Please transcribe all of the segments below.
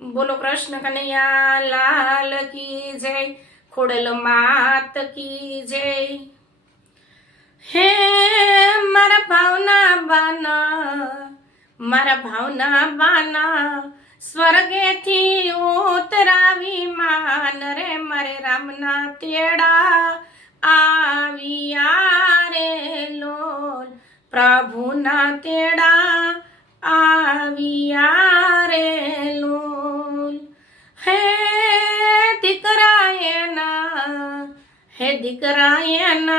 बोलो कृष्ण कन्हैया लाल की जय। खोड़ल मात की जय। हे मारा भावना बाना, मारा भावना बाना, स्वर्गे थी उतरावी मान रे मारे रामना तेड़ा आविया रे लोल। प्रभुना तेड़ा आविया रे लोल। हे દીકરાયના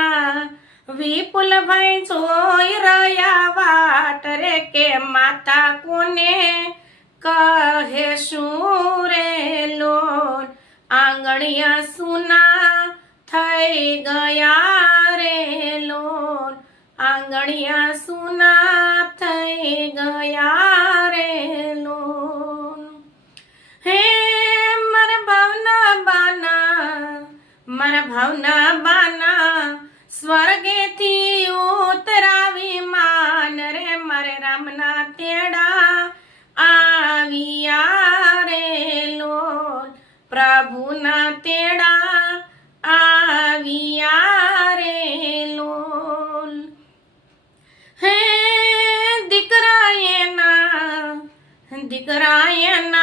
વિપુલ ભાઈ જોઈ રહ્યા વાટ રે કે માતા કોને કહે શું રે લોલ। આંગણિયા સુના થઈ ગયા રે લોલ। આંગણિયા સુના થઈ ગયા રે લોલ। હે મારા ભાવના બાના, મારા ભાવના બાના, સ્વર્ગે थी उतरावी मान रे मारे रामना तेड़ा आविया रे लोल। प्रभुना तेड़ा आविया रे लोल। हे દીકરાયના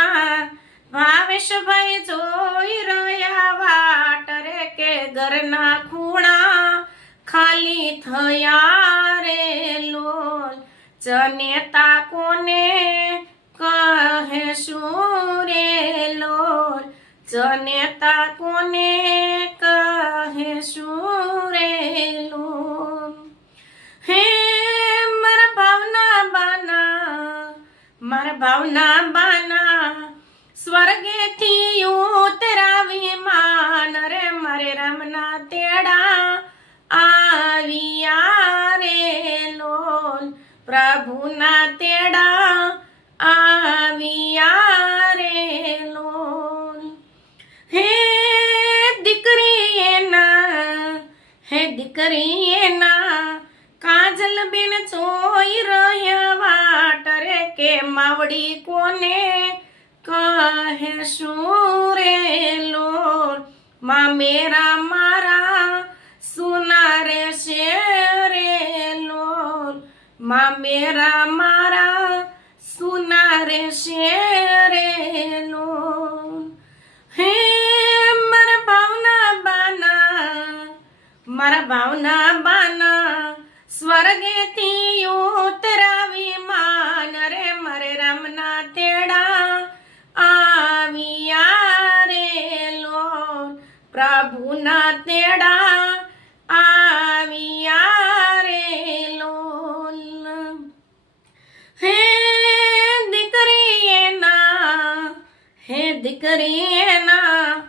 ભાવેશ ભાઈ જોઈ રહ્યા વાટ રે કે ઘરના ખૂણા ખાલી થયા રે લોલ। જનેતા કોને કહે શું રે લોલ। જનેતા કોને કહે શું રે લોલ। હે મારા ભાવના બાના, મારા ભાવના બાના, સ્વર્ગે थी उतरावी मान रे मारे रामना तेड़ा आविया रे लोल। प्रभुना तेड़ा आविया रे लोल। हे દીકરીએના, હે દીકરીએના, કાજલ બેન જોઈ રહ્યા વાટ રે કે માવડી કોને કહે શું રે લોલ। માં મેરા મારા સુના રે શેરે લોલ। માં મેરા મારા સુના રે શેરે લોલ। હે મારા ભાવના બાના, મારા ભાવના બાના, સ્વર્ગે थी उतरावी मान रे मारे रामना तेड़ा आविया रे लोल। प्रभुना तेड़ा आविया रे लोल। हे દીકરીએના, હે દીકરીએના,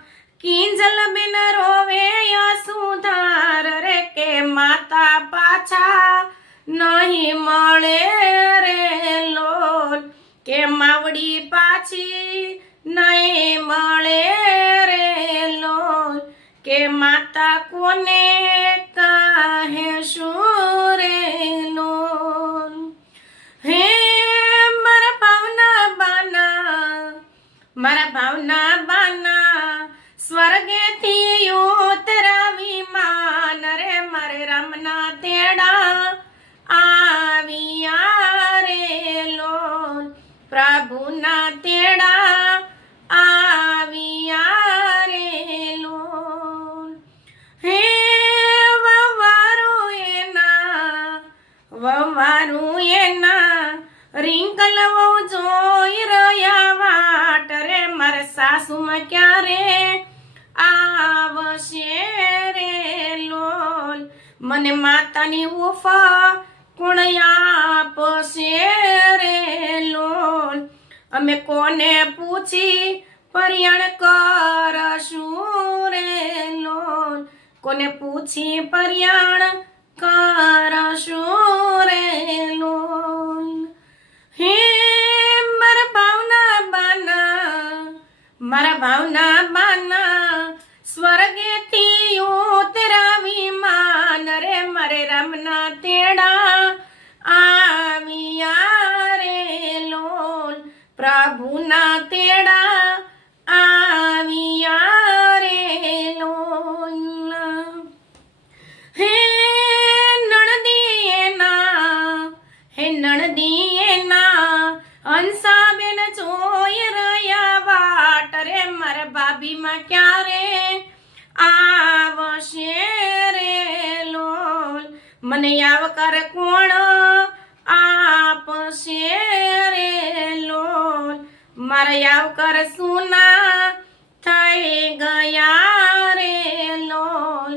કિંજલ બેન રોવે યસુધાર રે કે માતા પાછા નહીં મળે રે લોલ। કે માવડી પાછી નહીં મળે રે લોલ। કે માતા કોને કહે શું રે લોલ। હે મારા ભાવના બાના, મારા ભાવના બાના, સ્વર્ગે थी उतरावी मान रे मारे रामना तेड़ा आविया रे लोल। प्रभुना तेड़ा आविया रे लोल। हे વવારું એના, રિંકલ વહુ જોઈ રહ્યા વાટ રે મારે સાસુમાં ક્યારે આવશે રે લોલ। મને માતાની ઉફા કોણ આપશે રે લોલ। અમે કોને પૂછી પરિયાણ કરશું રે લોલ। કોને પૂછી પરિયાણ કરશું રે લોલ। હે મારા ભાવના બાના, મારા ભાવના બાના, સ્વર્ગે थी उतरावी मान रे मारे रामना तेड़ा आविया रे लोल। प्रभुना રમના તેડા આવ્યા રે લોલ હે નણદીએ હંસાબેન જોઈ રહ્યા વાટ રે મારા ભાભીમાં ક્યારે આવશે રે લોલ મને આવકાર કોણ આપશે રે લોલ મારા આવકાર સુના થઈ ગયા રે લોલ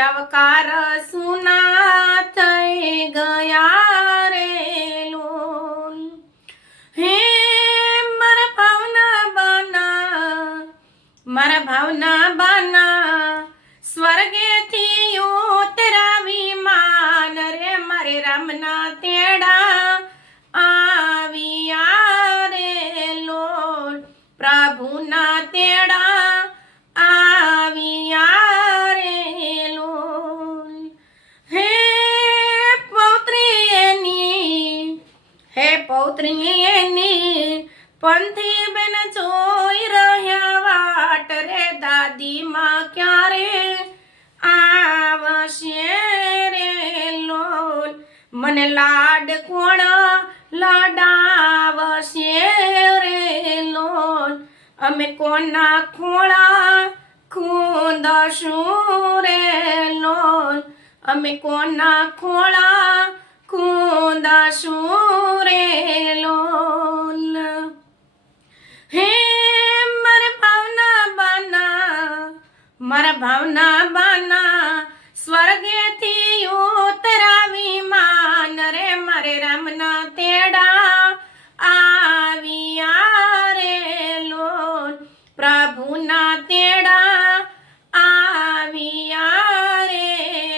આવકાર સુના થઈ ગયા રે લોલ હે મારા ભાવના બાના સ્વર્ગેથી ઉતરાવી માન રે મારે રામના તેડા આવ્યા રે લોલ પ્રભુના તેડા આવ્યા રે લોલ હે પૌત્રી એની પંથી બેન જોઈ રહ્યા વાટ રે દાદીમાં ક્યારે આવશે રે લોલ મને લાડ કોણ લાડાવશે રે લોલ અમે કોના ખોળા ખૂંદશું રે લોલ અમે કોના ખોળા ખૂંદશું રે લોલ હે મારા ભાવના બાના સ્વર્ગેથી ઉતરાવી માન રે મારે રામના તેડા આવ્યા રે લોલ પ્રભુના તેડા આવ્યા રે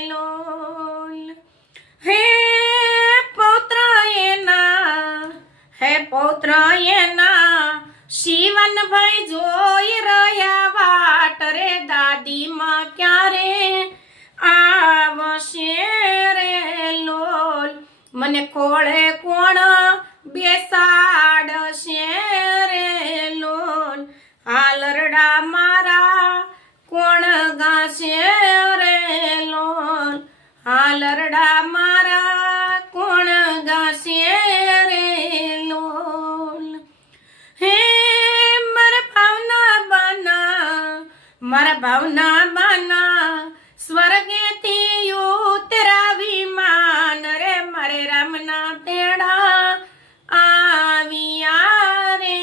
લોલ હે પૌત્ર એના શિવનભાઈ જોઈ રહ્યા વાટ રે દાદીમાં ક્યારે આવશે રે લોલ મને ખોળે કોણ બેસાડશે રે લોલ હાલરડા મારા કોણ ગાશે રે લોલ હાલરડા મારા કોણ ગાશે રે લોલ હે મારા ભાવના બાના સ્વર્ગેથી ઉતરાવી માન રે મારે રામના તેડા આવ્યા રે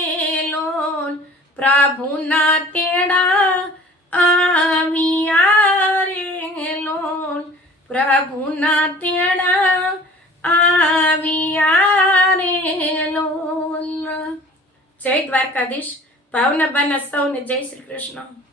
લોલ પ્રભુના તેડા આવ્યા રે લોલ પ્રભુના તેડા આવ્યા રે લોલ જય દ્વારકાધીશ ભાવના બાના સૌને જય શ્રી કૃષ્ણ.